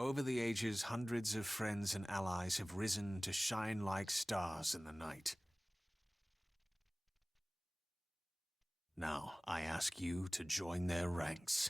Over the ages, hundreds of friends and allies have risen to shine like stars in the night. Now, I ask you to join their ranks.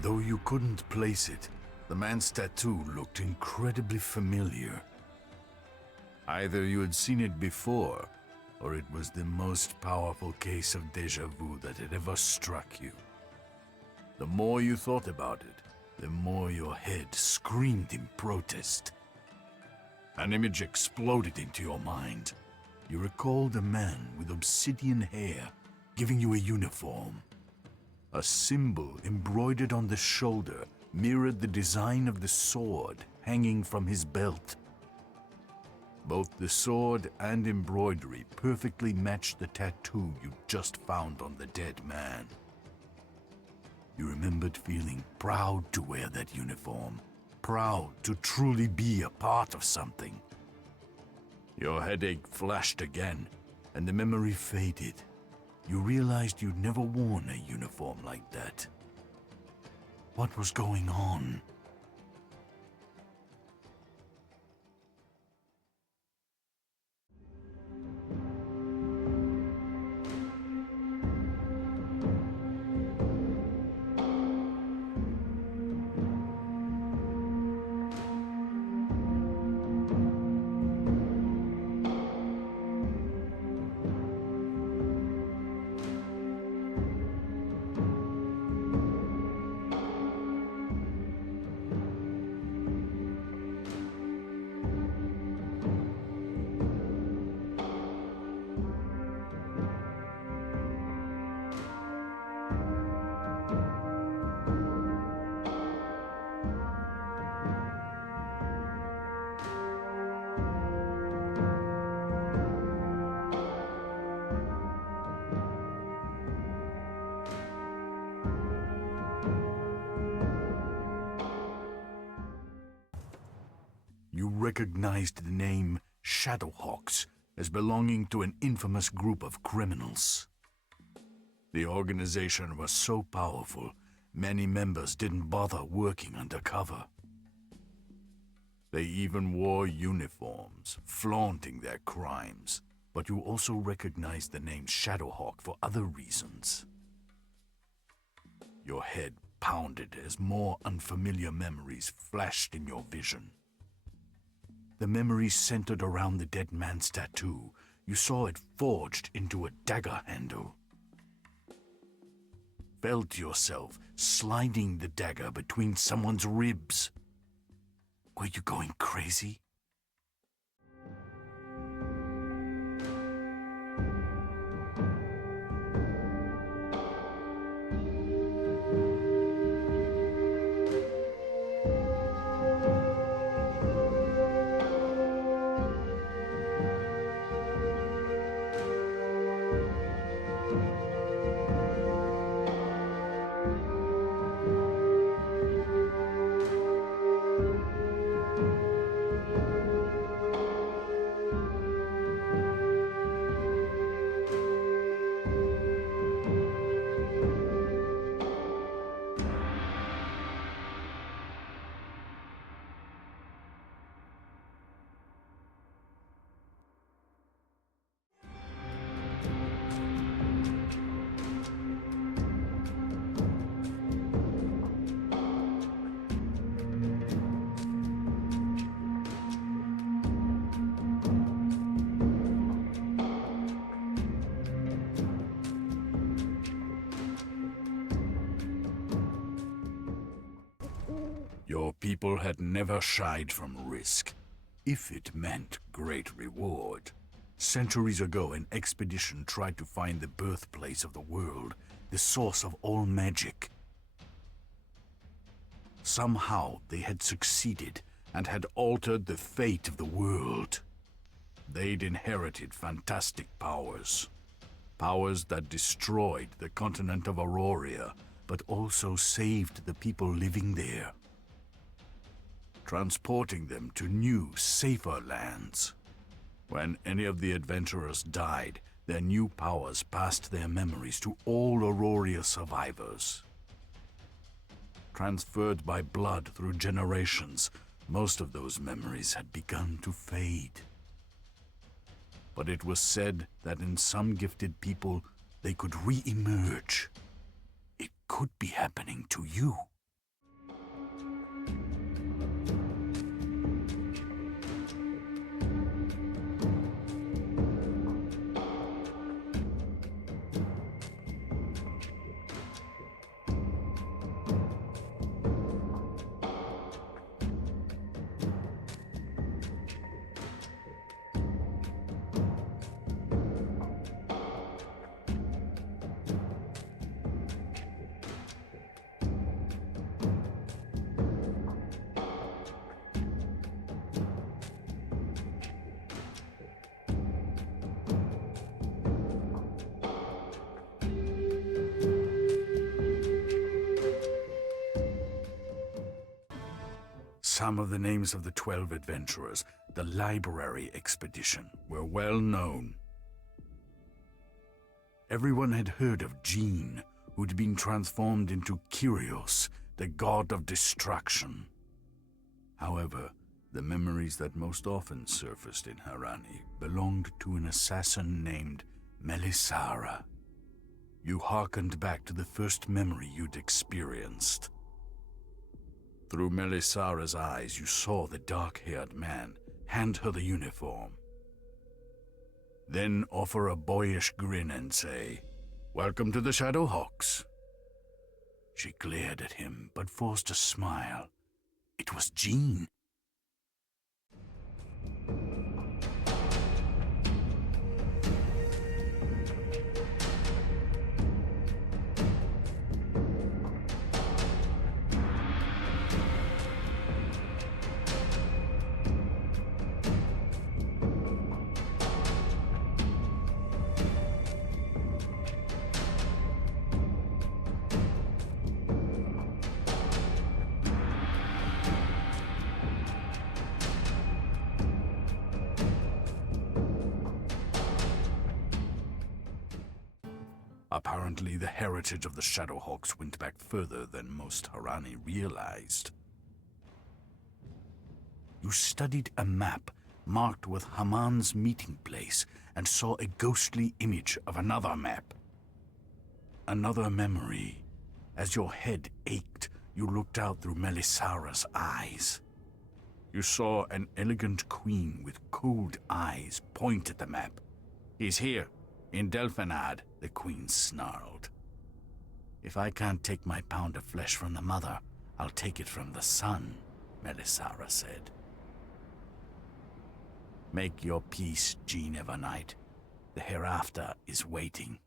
Though you couldn't place it, the man's tattoo looked incredibly familiar. Either you had seen it before, or it was the most powerful case of déjà vu that had ever struck you. The more you thought about it, the more your head screamed in protest. An image exploded into your mind. You recalled a man with obsidian hair giving you a uniform. A symbol embroidered on the shoulder mirrored the design of the sword hanging from his belt. Both the sword and embroidery perfectly matched the tattoo you just found on the dead man. You remembered feeling proud to wear that uniform, proud to truly be a part of something. Your headache flashed again, and the memory faded. You realized you'd never worn a uniform like that. What was going on? You recognized the name Shadowhawks as belonging to an infamous group of criminals. The organization was so powerful, many members didn't bother working undercover. They even wore uniforms, flaunting their crimes, but you also recognized the name Shadowhawk for other reasons. Your head pounded as more unfamiliar memories flashed in your vision. The memories centered around the dead man's tattoo. You saw it forged into a dagger handle. Felt yourself sliding the dagger between someone's ribs. Were you going crazy? Your people had never shied from risk, if it meant great reward. Centuries ago, an expedition tried to find the birthplace of the world, the source of all magic. Somehow they had succeeded and had altered the fate of the world. They'd inherited fantastic powers. Powers that destroyed the continent of Auroria, but also saved the people living there, transporting them to new, safer lands. When any of the adventurers died, their new powers passed their memories to all Auroria survivors. Transferred by blood through generations, most of those memories had begun to fade. But it was said that in some gifted people, they could re-emerge. It could be happening to you. some of the names of the 12 adventurers, the library expedition, were well known. Everyone had heard of Jean, who'd been transformed into Kyrios, the god of destruction. However, the memories that most often surfaced in Harani belonged to an assassin named Melisara. You hearkened back to the first memory you'd experienced. Through Melisara's eyes, you saw the dark-haired man hand her the uniform. Then offer a boyish grin and say, "Welcome to the Shadowhawks." She glared at him, but forced a smile. It was Jean. Apparently, the heritage of the Shadowhawks went back further than most Harani realized. You studied a map marked with Haman's meeting place and saw a ghostly image of another map. Another memory. As your head ached, you looked out through Melisara's eyes. You saw an elegant queen with cold eyes point at the map. "He's here. In Delphinad," the queen snarled. "If I can't take my pound of flesh from the mother, I'll take it from the son," Melisara said. "Make your peace, Jean Evernight. The hereafter is waiting."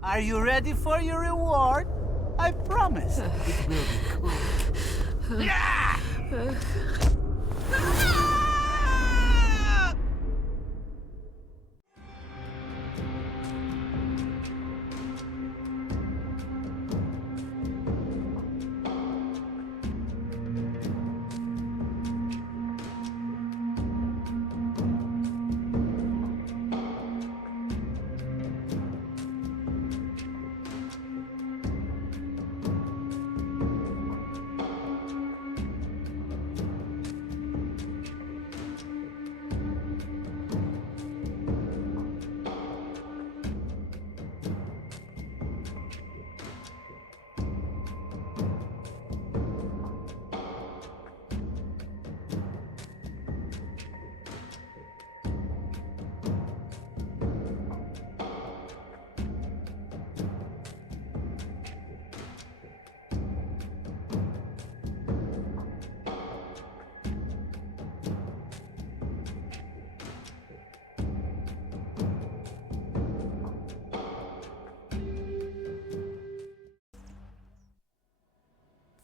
Are you ready for your reward? I promise it will be cool. Yeah!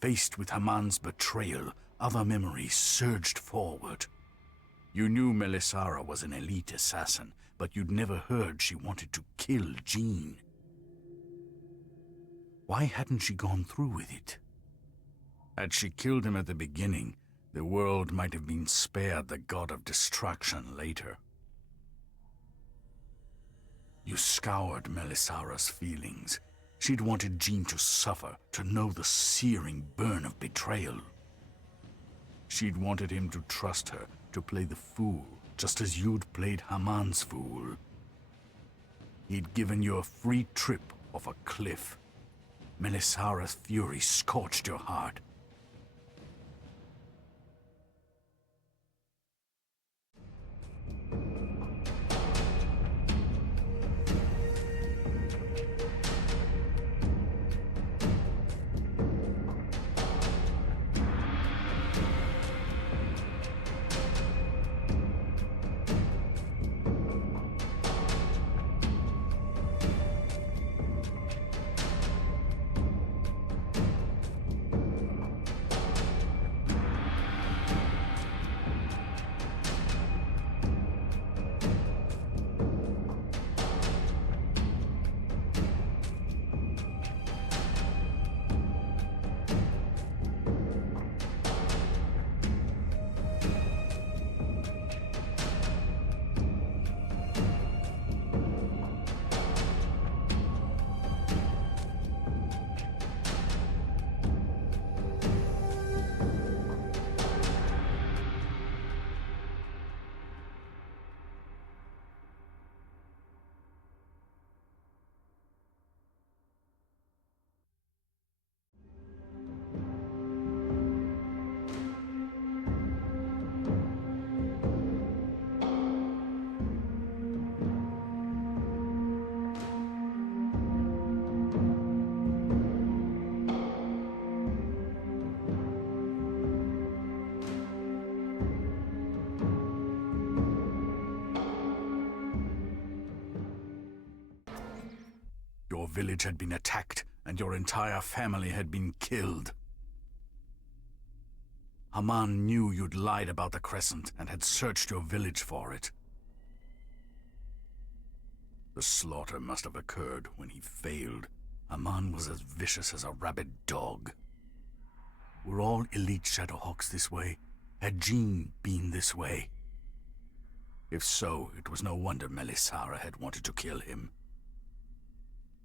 Faced with Haman's betrayal, other memories surged forward. You knew Melisara was an elite assassin, but you'd never heard she wanted to kill Jean. Why hadn't she gone through with it? Had she killed him at the beginning, the world might have been spared the god of destruction later. You scoured Melisara's feelings. She'd wanted Jean to suffer, to know the searing burn of betrayal. She'd wanted him to trust her, to play the fool, just as you'd played Haman's fool. He'd given you a free trip off a cliff. Melisara's fury scorched your heart. Your village had been attacked, and your entire family had been killed. Haman knew you'd lied about the Crescent and had searched your village for it. The slaughter must have occurred when he failed. Haman was as vicious as a rabid dog. Were all elite Shadowhawks this way? Had Jean been this way? If so, it was no wonder Melisara had wanted to kill him.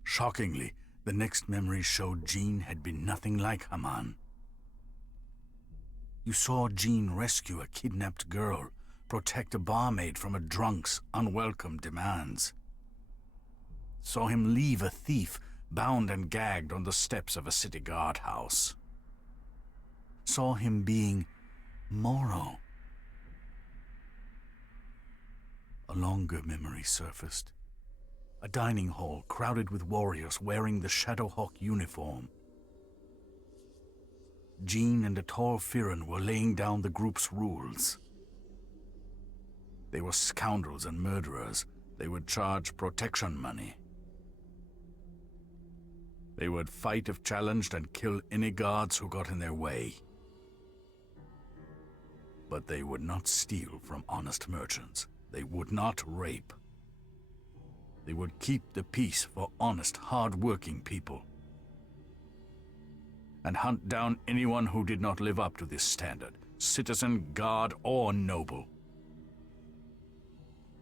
Shockingly, the next memory showed Jean had been nothing like Haman. You saw Jean rescue a kidnapped girl, protect a barmaid from a drunk's unwelcome demands. Saw him leave a thief bound and gagged on the steps of a city guardhouse. Saw him being Moro. A longer memory surfaced. A dining hall crowded with warriors wearing the Shadowhawk uniform. Jean and a tall Firan were laying down the group's rules. They were scoundrels and murderers. They would charge protection money. They would fight if challenged and kill any guards who got in their way. But they would not steal from honest merchants. They would not rape. They would keep the peace for honest, hard-working people, and hunt down anyone who did not live up to this standard, citizen, guard, or noble.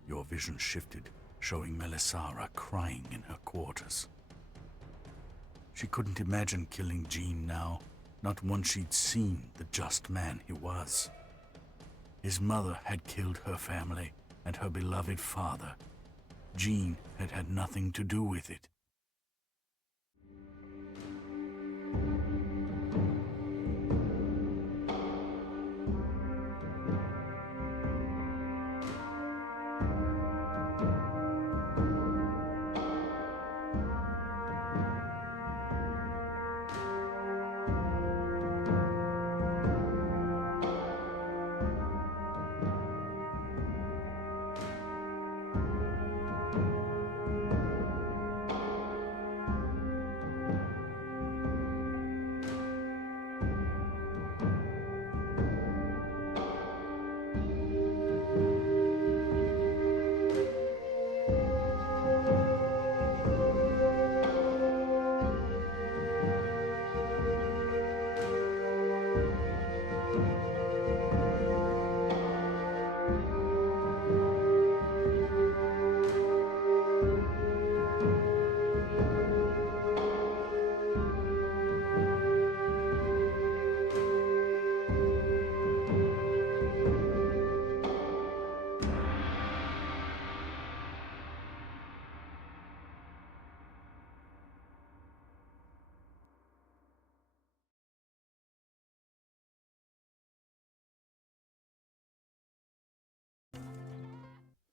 Your vision shifted, showing Melisara crying in her quarters. She couldn't imagine killing Jean now, not once she'd seen the just man he was. His mother had killed her family and her beloved father. Jean had had nothing to do with it.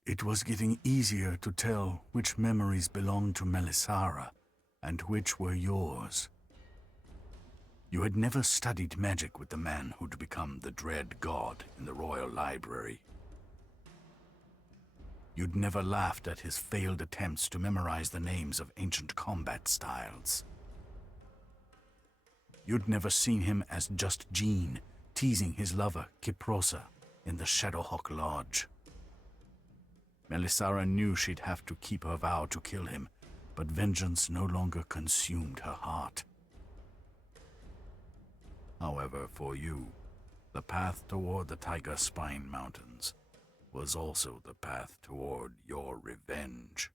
It was getting easier to tell which memories belonged to Melisara and which were yours. You had never studied magic with the man who'd become the dread god in the royal library. You'd never laughed at his failed attempts to memorize the names of ancient combat styles. You'd never seen him as just Jean, teasing his lover, Kiprosa, in the Shadowhawk Lodge. Melisara knew she'd have to keep her vow to kill him, but vengeance no longer consumed her heart. However, for you, the path toward the Tiger Spine Mountains was also the path toward your revenge.